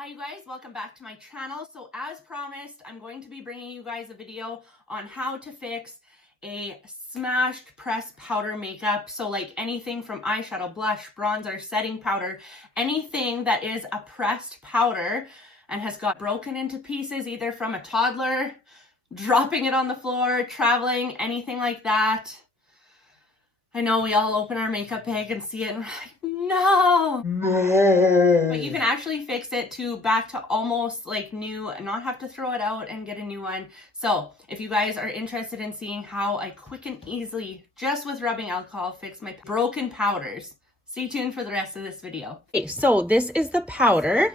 Hi you guys, welcome back to my channel. So as promised, I'm going to be bringing you guys a video on how to fix a smashed pressed powder makeup. So like anything from eyeshadow, blush, bronzer, setting powder, anything that is a pressed powder and has got broken into pieces either from a toddler, dropping it on the floor, traveling, anything like that. I know we all open our makeup bag and see it and we're like, no. But you can actually fix it to back to almost like new and not have to throw it out and get a new one. So if you guys are interested in seeing how I quick and easily, just with rubbing alcohol, fix my broken powders, stay tuned for the rest of this video. Okay, so this is the powder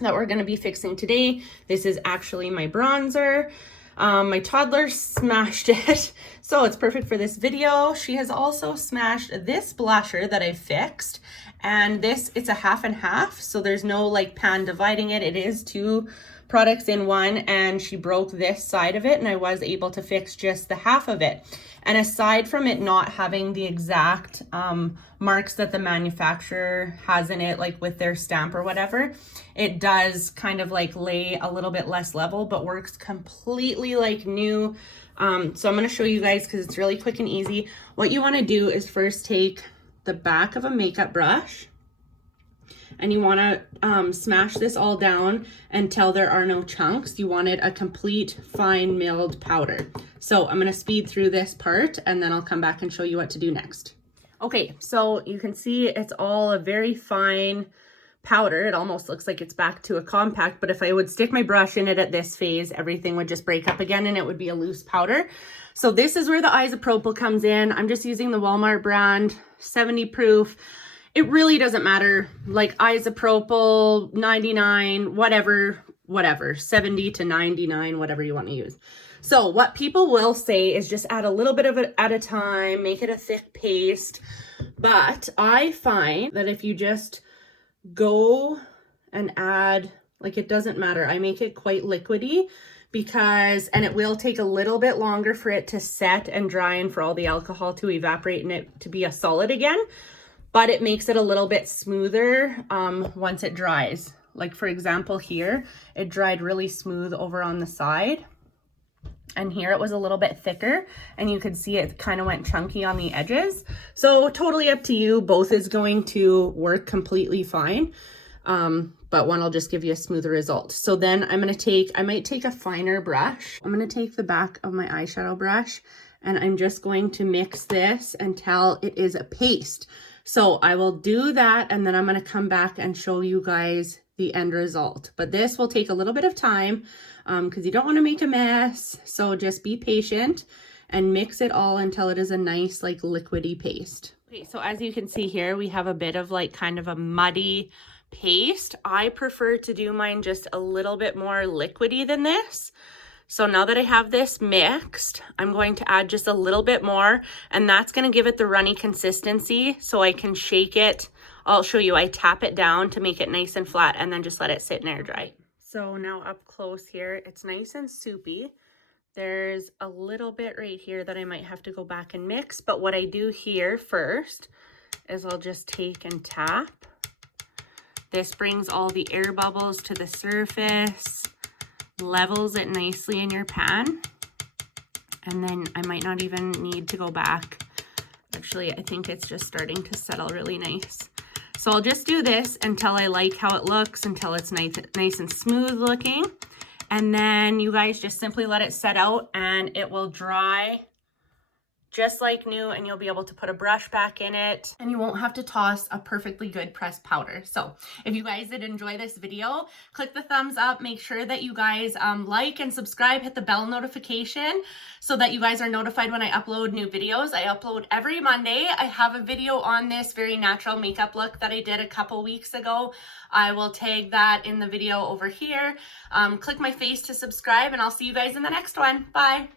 that we're going to be fixing today. This is actually my bronzer. My toddler smashed it, so it's perfect for this video. She has also smashed this blusher that I fixed, and this, it's a half and half, so there's no like pan dividing it. It is two products in one, and she broke this side of it, and I was able to fix just the half of it. And aside from it not having the exact marks that the manufacturer has in it, like with their stamp or whatever, it does kind of like lay a little bit less level, but works completely like new. So I'm going to show you guys because it's really quick and easy. What you want to do is first take the back of a makeup brush, and you want to smash this all down until there are no chunks. You want it a complete fine milled powder. So I'm going to speed through this part and then I'll come back and show you what to do next. Okay, so you can see it's all a very fine powder. It almost looks like it's back to a compact, but if I would stick my brush in it at this phase, everything would just break up again and it would be a loose powder. So this is where the isopropyl comes in. I'm just using the Walmart brand, 70 proof. It really doesn't matter, like isopropyl, 99, whatever, 70 to 99, whatever you want to use. So what people will say is just add a little bit of it at a time, make it a thick paste. But I find that if you just go and add, like, it doesn't matter. I make it quite liquidy because, and it will take a little bit longer for it to set and dry and for all the alcohol to evaporate and it to be a solid again. But it makes it a little bit smoother once it dries. Like for example here, it dried really smooth over on the side. And here it was a little bit thicker and you could see it kind of went chunky on the edges. So totally up to you. Both is going to work completely fine. But one will just give you a smoother result. So then I'm going to take, I might take a finer brush. I'm going to take the back of my eyeshadow brush and I'm just going to mix this until it is a paste. So I will do that and then I'm going to come back and show you guys the end result. But this will take a little bit of time because you don't want to make a mess. So just be patient and mix it all until it is a nice like liquidy paste. Okay, so as you can see here, we have a bit of like kind of a muddy paste. I prefer to do mine just a little bit more liquidy than this. So now that I have this mixed, I'm going to add just a little bit more, and that's going to give it the runny consistency so I can shake it. I'll show you, I tap it down to make it nice and flat and then just let it sit and air dry. So now up close here, it's nice and soupy. There's a little bit right here that I might have to go back and mix, but what I do here first is I'll just take and tap. This brings all the air bubbles to the surface, levels it nicely in your pan, and then I might not even need to go back. Actually, I think it's just starting to settle really nice. So I'll just do this until I like how it looks, until it's nice and smooth looking, and then you guys just simply let it set out and it will dry just like new, and you'll be able to put a brush back in it and you won't have to toss a perfectly good pressed powder. So if you guys did enjoy this video, click the thumbs up, make sure that you guys like and subscribe, hit the bell notification so that you guys are notified when I upload new videos. I upload every Monday. I have a video on this very natural makeup look that I did a couple weeks ago. I will tag that in the video over here. Click my face to subscribe and I'll see you guys in the next one. Bye.